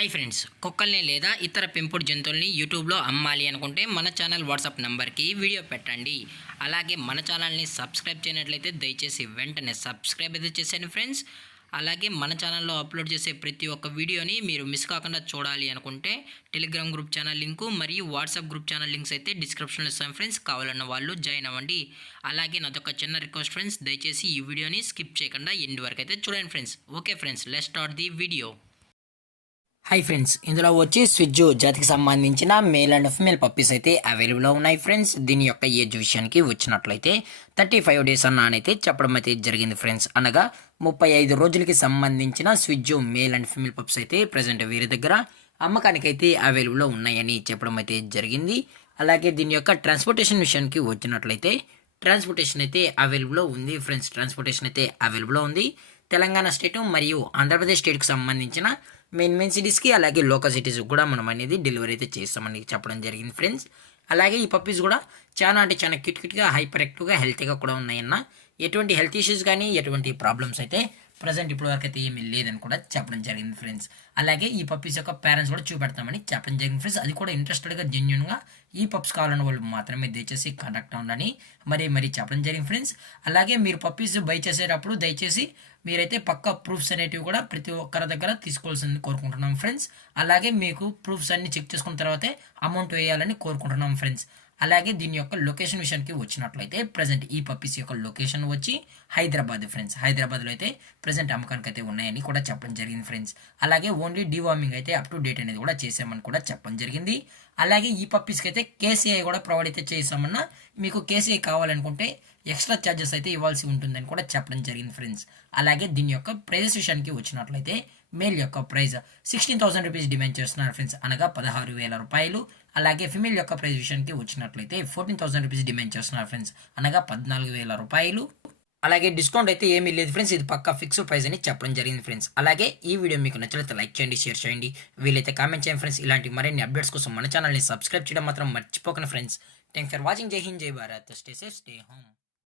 Hi friends, కుక్కల్ని లేదా ఇతర పెంపుడు జంతువుల్ని యూట్యూబ్లో అమ్మాలి అనుకుంటే మన ఛానల్ వాట్సాప్ నెంబర్కి వీడియో పెట్టండి. అలాగే మన ఛానల్ని సబ్స్క్రైబ్ చేయనట్లయితే దయచేసి వెంటనే సబ్స్క్రైబ్ అయితే చేసేయండి ఫ్రెండ్స్. అలాగే మన ఛానల్లో అప్లోడ్ చేసే ప్రతి ఒక్క వీడియోని మీరు మిస్ కాకుండా చూడాలి అనుకుంటే టెలిగ్రామ్ గ్రూప్ ఛానల్ లింకు మరియు వాట్సాప్ గ్రూప్ ఛానల్ లింక్స్ అయితే డిస్క్రిప్షన్లో ఇస్తాను ఫ్రెండ్స్. కావాలన్న వాళ్ళు జాయిన్ అవ్వండి. అలాగే నాదొక చిన్న రిక్వెస్ట్ ఫ్రెండ్స్, దయచేసి ఈ వీడియోని స్కిప్ చేయకుండా ఎండ్ వరకు అయితే చూడండి friends. Okay friends, let's start the video. Hi friends, ఇందులో వచ్చి స్విజ్జు జాతికి సంబంధించిన మేల్ అండ్ ఫిమేల్ పప్పీస్ అయితే అవైలబుల్లో ఉన్నాయి ఫ్రెండ్స్. దీని యొక్క ఏజ్ విషయానికి వచ్చినట్లయితే 35 డేస్ అయితే చెప్పడం అయితే జరిగింది ఫ్రెండ్స్. అనగా 35 రోజులకి సంబంధించిన స్విజ్జు మేల్ అండ్ ఫిమేల్ పప్పీస్ అయితే ప్రజెంట్ వీరి దగ్గర అమ్మకానికి అయితే అవైలబుల్లో ఉన్నాయని చెప్పడం అయితే జరిగింది. అలాగే దీని యొక్క ట్రాన్స్పోర్టేషన్ విషయానికి వచ్చినట్లయితే ట్రాన్స్పోర్టేషన్ అయితే అవైలబుల్లో ఉంది ఫ్రెండ్స్. ట్రాన్స్పోర్టేషన్ అయితే అవైలబుల్లో ఉంది. తెలంగాణ స్టేట్ మరియు ఆంధ్రప్రదేశ్ స్టేట్కి సంబంధించిన మెయిన్ సిటీస్కి అలాగే లోకల్ సిటీస్కి కూడా మనం అనేది డెలివరీ అయితే చేస్తామని చెప్పడం జరిగింది ఫ్రెండ్స్. అలాగే ఈ పప్పీస్ కూడా చాలా క్యూట్గా హైపర్ యాక్టివ్గా హెల్తీగా కూడా ఉన్నాయన్న. ఎటువంటి హెల్త్ ఇష్యూస్ కానీ ఎటువంటి ప్రాబ్లమ్స్ అయితే ప్రజెంట్ ఇప్పుడు వరకు అయితే ఏమీ లేదని కూడా చెప్పడం జరిగింది ఫ్రెండ్స్. అలాగే ఈ పప్పీస్ యొక్క పేరెంట్స్ కూడా చూపెడతామని చెప్పడం జరిగింది ఫ్రెండ్స్. అది కూడా ఇంట్రెస్టెడ్గా జెన్యున్గా ఈ పప్స్ కావాలన్న వాళ్ళు మాత్రమే దయచేసి కాంటాక్ట్ అవ్వండి మరి చెప్పడం జరిగింది ఫ్రెండ్స్. అలాగే మీరు పప్పీస్ బై చేసేటప్పుడు దయచేసి మీరైతే పక్క ప్రూఫ్స్ అనేటివి కూడా ప్రతి ఒక్కరి దగ్గర తీసుకోవాల్సింది కోరుకుంటున్నాం ఫ్రెండ్స్. అలాగే మీకు ప్రూఫ్స్ అన్ని చెక్ చేసుకున్న తర్వాతే అమౌంట్ వేయాలని కోరుకుంటున్నాం ఫ్రెండ్స్. అలాగే దీని యొక్క లొకేషన్ విషయానికి వచ్చినట్లయితే ప్రజెంట్ ఈ పప్పీస్ యొక్క లొకేషన్ వచ్చి హైదరాబాద్ ఫ్రెండ్స్. హైదరాబాద్లో అయితే ప్రజెంట్ అమ్మకానికి అయితే ఉన్నాయని కూడా చెప్పడం జరిగింది ఫ్రెండ్స్. అలాగే ఓన్లీ డివార్మింగ్ అయితే అప్ టు డేట్ అనేది కూడా చేసామని కూడా చెప్పడం జరిగింది. అలాగే ఈ పప్పీస్కి అయితే కేసీఐ కూడా ప్రొవైడ్ అయితే చేసామన్నా. మీకు కేసీఐ కావాలనుకుంటే ఎక్స్ట్రా ఛార్జెస్ అయితే ఇవ్వాల్సి ఉంటుందని కూడా చెప్పడం జరిగింది ఫ్రెండ్స్. అలాగే దీని యొక్క ప్రైజెస్ విషయానికి వచ్చినట్లయితే మేల్ యొక్క ప్రైజ్ 16,000 రూపీస్ డిమాండ్ చేస్తున్నారు ఫ్రెండ్స్, అనగా 16,000 రూపాయలు. అలాగే ఫిమేల్ యొక్క ప్రైజ్ విషయానికి వచ్చినట్లయితే 14,000 రూపీస్ డిమాండ్ చేస్తున్నారు ఫ్రెండ్స్, అనగా 14,000 రూపాయలు. అలాగే డిస్కౌంట్ అయితే ఏమీ లేదు ఫ్రెండ్స్, ఇది పక్కా ఫిక్స్డ్ ప్రైస్ అని చెప్పడం జరిగింది ఫ్రెండ్స్. అలాగే ఈ వీడియో మీకు నచ్చినట్లయితే లైక్ చేయండి, షేర్ చేయండి, వీలైతే కామెంట్ చేయండి ఫ్రెండ్స్. ఇలాంటి మరిన్ని అప్డేట్స్ కోసం మన ఛానల్ని సబ్స్క్రైబ్ చేయడం మాత్రం మర్చిపోకండి ఫ్రెండ్స్. Thanks for watching. జై హింద్, జై Bharat. Stay safe, stay home.